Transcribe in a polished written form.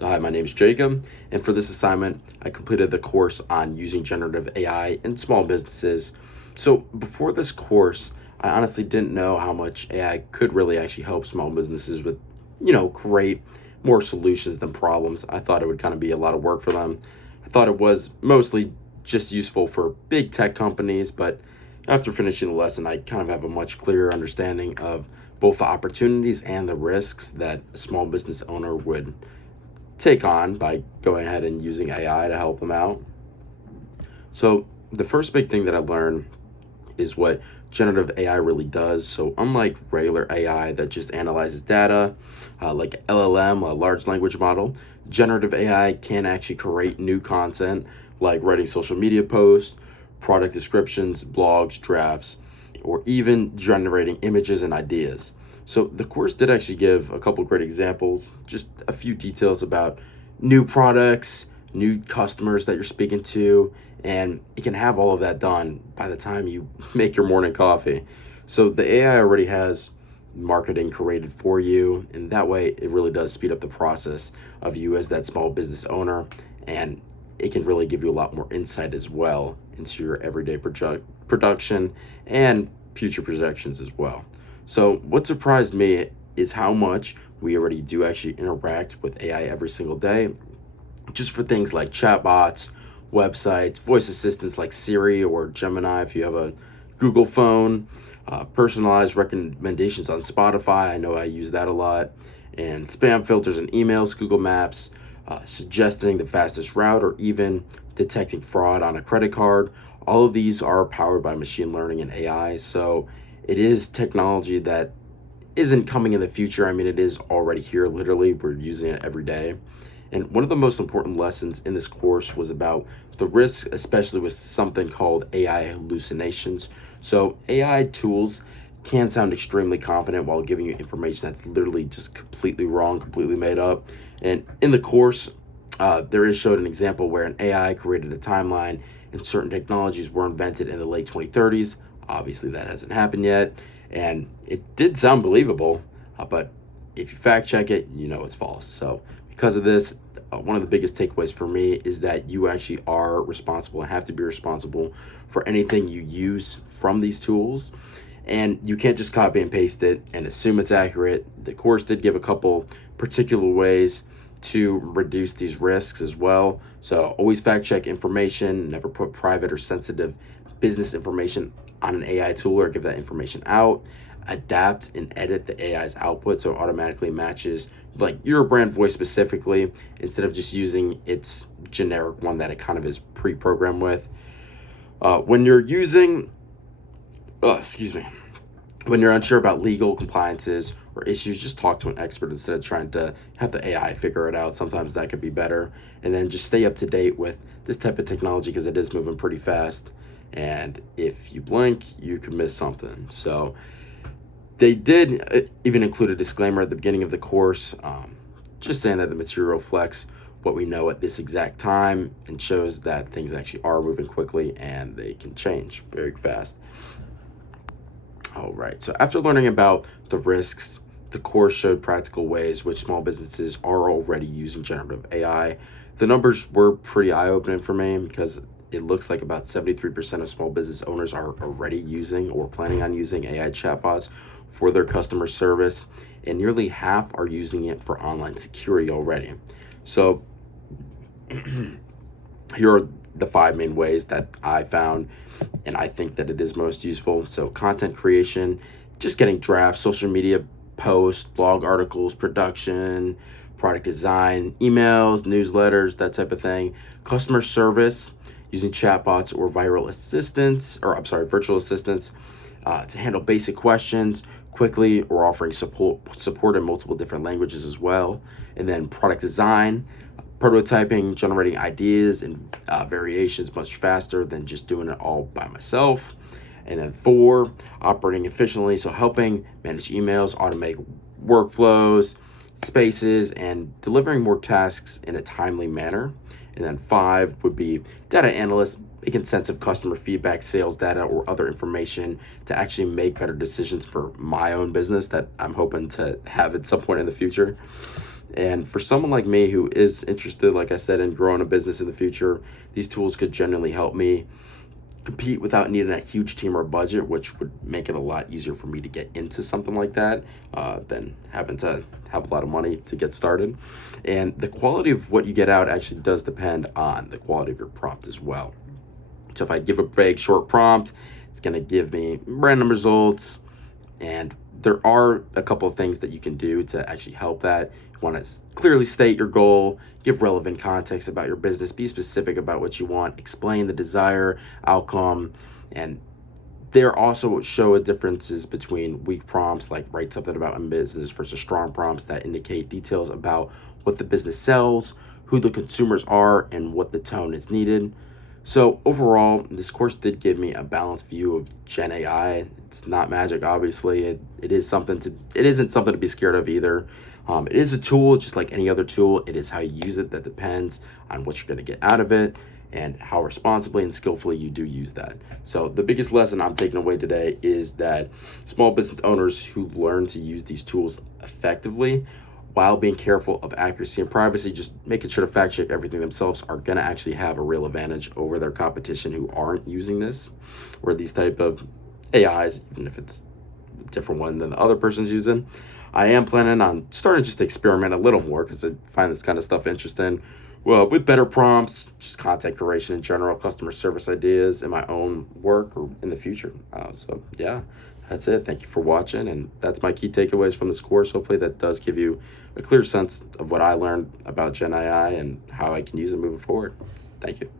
So hi, my name is Jacob, and for this assignment, I completed the course on using generative AI in small businesses. So before this course, I honestly didn't know how much AI could really actually help small businesses with, create more solutions than problems. I thought it would kind of be a lot of work for them. I thought it was mostly just useful for big tech companies, but after finishing the lesson, I kind of have a much clearer understanding of both the opportunities and the risks that a small business owner would take on by going ahead and using AI to help them out. So, the first big thing that I learned is what generative AI really does. So, unlike regular AI that just analyzes data, like LLM, a large language model, generative AI can actually create new content like writing social media posts, product descriptions, blogs, drafts, or even generating images and ideas. So the course did actually give a couple great examples, just a few details about new products, new customers that you're speaking to, and it can have all of that done by the time you make your morning coffee. So the AI already has marketing created for you, and that way it really does speed up the process of you as that small business owner, and it can really give you a lot more insight as well into your everyday production and future projections as well. So what surprised me is how much we already do actually interact with AI every single day, just for things like chatbots, websites, voice assistants like Siri or Gemini if you have a Google phone, personalized recommendations on Spotify. I know I use that a lot, and spam filters and emails, Google Maps, suggesting the fastest route, or even detecting fraud on a credit card. All of these are powered by machine learning and AI. So it is technology that isn't coming in the future. I mean, it is already here, literally. We're using it every day. And one of the most important lessons in this course was about the risk, especially with something called AI hallucinations. So, AI tools can sound extremely confident while giving you information that's literally just completely wrong, completely made up. And in the course, there is showed an example where an AI created a timeline and certain technologies were invented in the late 2030s. Obviously, that hasn't happened yet. And it did sound believable, but if you fact check it, you know it's false. So, because of this, one of the biggest takeaways for me is that you actually are responsible and have to be responsible for anything you use from these tools. And you can't just copy and paste it and assume it's accurate. The course did give a couple particular ways to reduce these risks as well. So always fact check information, never put private or sensitive business information on an AI tool or give that information out. Adapt and edit the AI's output so it automatically matches like your brand voice specifically instead of just using its generic one that it kind of is pre-programmed with. When you're using, excuse me, when you're unsure about legal compliances or issues, just talk to an expert instead of trying to have the AI figure it out. Sometimes that could be better. And then just stay up to date with this type of technology because it is moving pretty fast. And if you blink, you could miss something. So they did even include a disclaimer at the beginning of the course, just saying that the material reflects what we know at this exact time and shows that things actually are moving quickly and they can change very fast. All right, so after learning about the risks, the course showed practical ways which small businesses are already using generative AI. The numbers were pretty eye-opening for me because it looks like about 73% of small business owners are already using or planning on using AI chatbots for their customer service, and nearly half are using it for online security already. So here are the five main ways that I found, and I think that it is most useful. So, content creation, just getting drafts, social media posts, blog articles, production, product design, emails, newsletters, that type of thing. Customer service, using chatbots or virtual assistants to handle basic questions quickly or offering support in multiple different languages as well. And then product design, prototyping, generating ideas and variations much faster than just doing it all by myself. And then four, operating efficiently, so helping manage emails, automate workflows, spaces, and delivering more tasks in a timely manner. And then five would be data analysts, making sense of customer feedback, sales data, or other information to actually make better decisions for my own business that I'm hoping to have at some point in the future. And for someone like me who is interested, like I said, in growing a business in the future, these tools could genuinely help me compete without needing a huge team or budget, which would make it a lot easier for me to get into something like that than having to have a lot of money to get started. And the quality of what you get out actually does depend on the quality of your prompt as well. So if I give a vague short prompt, it's going to give me random results. And there are a couple of things that you can do to actually help that. You want to clearly state your goal, give relevant context about your business, be specific about what you want, explain the desired outcome, and there also show differences between weak prompts, like write something about a business, versus strong prompts that indicate details about what the business sells, who the consumers are, and what the tone is needed. So overall, this course did give me a balanced view of Gen AI. It's not magic, obviously. It isn't something to be scared of either. It is a tool, just like any other tool. It is how you use it that depends on what you're going to get out of it and how responsibly and skillfully you do use that. So the biggest lesson I'm taking away today is that small business owners who learn to use these tools effectively while being careful of accuracy and privacy, just making sure to fact check everything themselves, are going to actually have a real advantage over their competition who aren't using this or these type of AIs, even if it's a different one than the other person's using. I am planning on starting just to experiment a little more because I find this kind of stuff interesting. Well, with better prompts, just content creation in general, customer service ideas in my own work or in the future. So yeah, that's it. Thank you for watching. And that's my key takeaways from this course. Hopefully that does give you a clear sense of what I learned about Gen AI and how I can use it moving forward. Thank you.